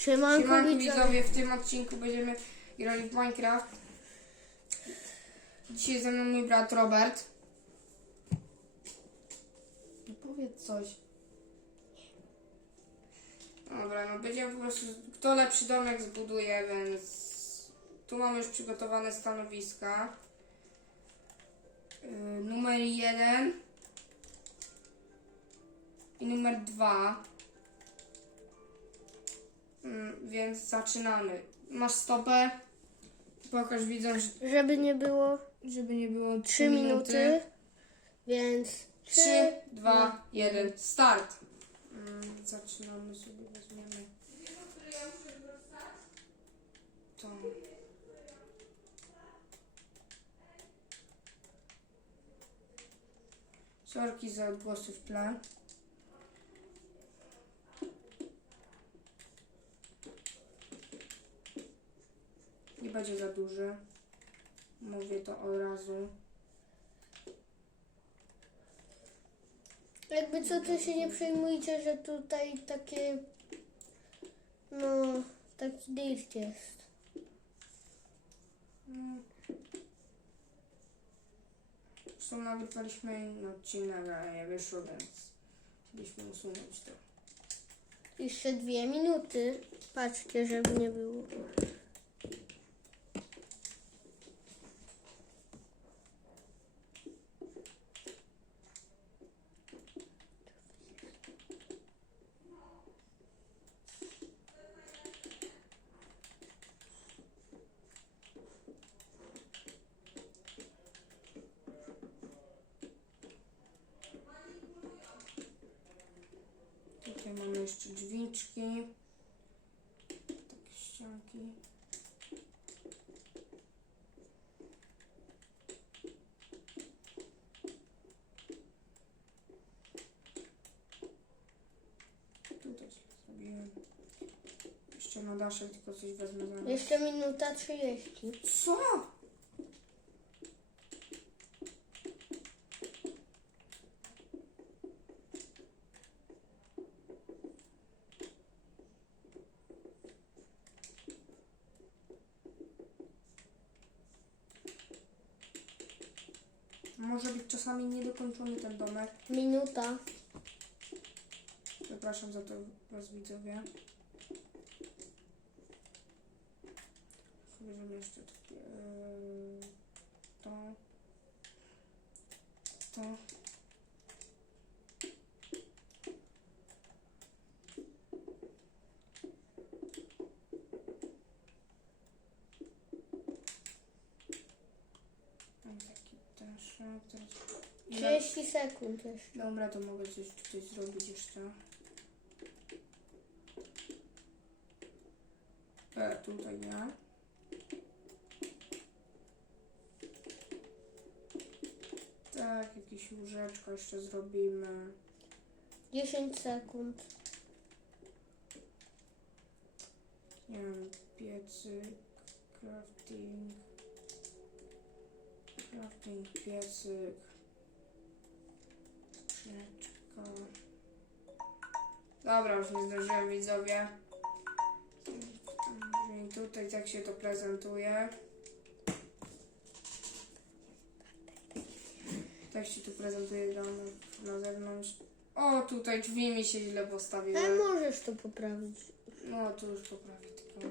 Siemanko, Siemanko widzowie. w tym odcinku będziemy grali w Minecraft. Dzisiaj ze mną mój brat Robert. No powiedz coś. Dobra, no będziemy po prostu, kto lepszy domek zbuduje, więc tu mamy już przygotowane stanowiska. Yy, numer jeden i numer dwa. Mm, więc zaczynamy. Masz stopę. Pokaż widzom, że- Żeby nie było żeby nie było 3 minuty, więc 3, 2, 1, start. Mm, zaczynamy sobie, weźmiemy. To. Sorki za odgłosy w tle. Będzie za duży. Mówię to od razu. Jakby co, to się nie przejmujcie, że tutaj takie, no, taki dirt jest. Zresztą nagrywaliśmy inny odcinek, ale nie wyszło, więc chcieliśmy usunąć to. Jeszcze dwie minuty. Patrzcie, żeby nie było. Tutaj mamy jeszcze drzwiczki. Takie ścianki. Tutaj sobie zrobiłem. Jeszcze na daszek tylko coś wezmę za Jeszcze minuta 30. Co? Może być czasami niedokończony ten domek. Minuta. Przepraszam za to was widzowie. Bierzemy jeszcze takie, yy, to, to. Mam taki daszek, teraz... Ile- 30 sekund jeszcze. Dobra, to mogę coś tutaj zrobić jeszcze. E, tutaj nie. Tak, jakieś łóżeczko jeszcze zrobimy. 10 sekund. Nie wiem, piecyk, crafting. Crafting, piecyk. Skrzyneczka. Dobra, już nie zdążyłem widzowie. I tutaj tak się to prezentuje. Tak się tu prezentuje domek na zewnątrz. O, tutaj drzwi mi się źle postawiły. Ale możesz to poprawić. No, tu już poprawię tylko.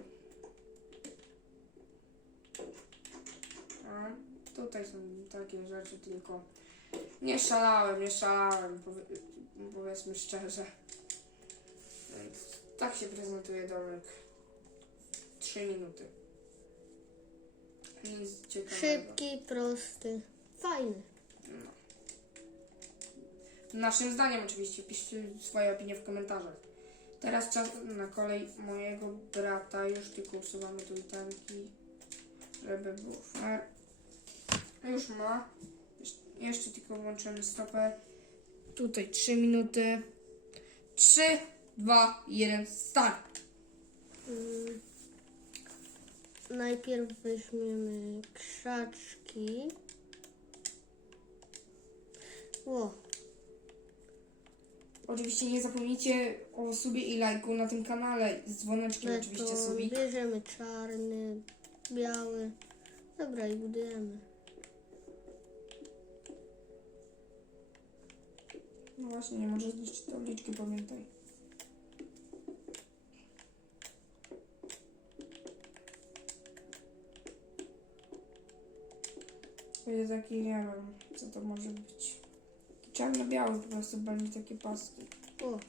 A, tutaj są takie rzeczy, tylko nie szalałem, nie szalałem, powie, powiedzmy szczerze. Więc tak się prezentuje domek. Trzy minuty. Nic ciekawego. Szybki, prosty. Fajny. Naszym zdaniem oczywiście, piszcie swoje opinie w komentarzach. Teraz czas na kolej mojego brata. Już tylko usuwamy tu itemki, żeby było fair. Już ma. Jesz- Jeszcze tylko włączymy stopę. Tutaj 3 minuty. 3, 2, 1, start! Mm. Najpierw weźmiemy krzaczki. O. Oczywiście nie zapomnijcie o subie i lajku na tym kanale. Z dzwoneczkiem oczywiście Beton, subik. bierzemy czarny, biały. Dobra i budujemy. Właśnie, nie możesz zniszczyć tabliczki, pamiętaj. Jest taki, nie wiem, co to może być. Czarno-biały po prostu, będzie takie paski. O,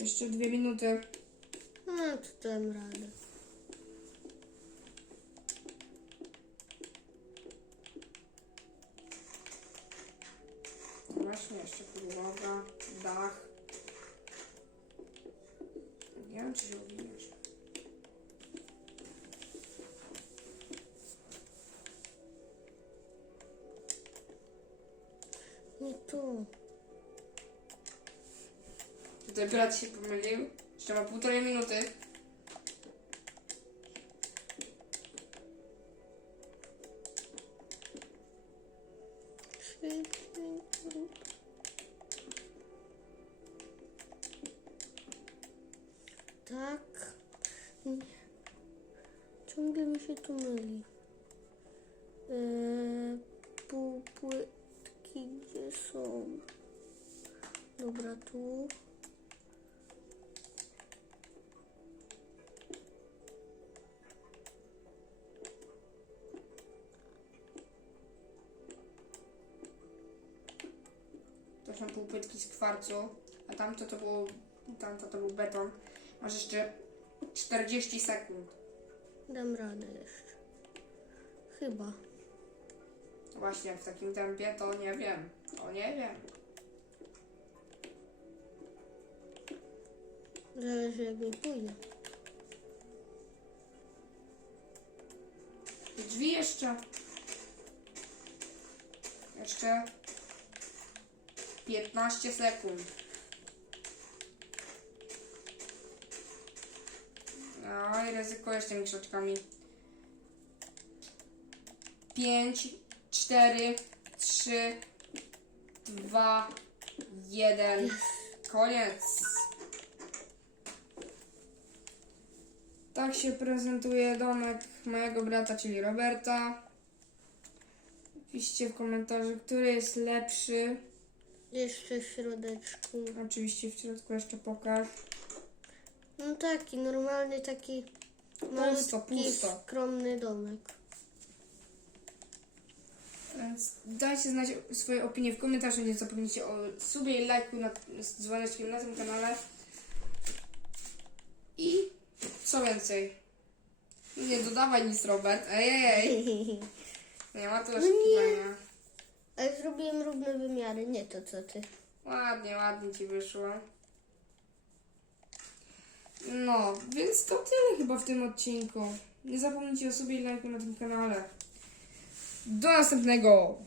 Jeszcze dwie minuty. no to dam radę. No Właśnie, jeszcze podłoga, dach. Nie wiem, czy się uwiniesz. Nie tu. Tutaj brat się pomylił. Jeszcze ma półtorej minuty. Trzy, pięć, Tak. Nie. Ciągle mi się tu myli. Są półpłytki z kwarcu, a tamto to było, tamto to był beton. Masz jeszcze 40 sekund. Dam radę jeszcze. Chyba. Właśnie w takim tempie to nie wiem. To nie wiem. Zależy jak mi pójdzie. Drzwi jeszcze. Jeszcze 15 sekund. I ryzykujesz tymi krzaczkami. 5, 4, 3, 2, 1. Koniec. Tak się prezentuje domek mojego brata, czyli Roberta. Piszcie w komentarzu, który jest lepszy. Jeszcze w środeczku. Oczywiście w środku jeszcze pokaż. No taki, normalny taki malutki, pusto. skromny domek. Więc dajcie znać swoje opinie w komentarzu. Nie zapomnijcie o subie i lajku na, z dzwoneczkiem na tym kanale. I co więcej? Nie dodawaj nic, Robert. Ej, ej, ej. Nie ma tu oszukiwania. Ale zrobiłem równe wymiary, nie to co ty. Ładnie, ładnie ci wyszło. No, więc to tyle chyba w tym odcinku. Nie zapomnijcie o sobie i lajku na tym kanale. Do następnego!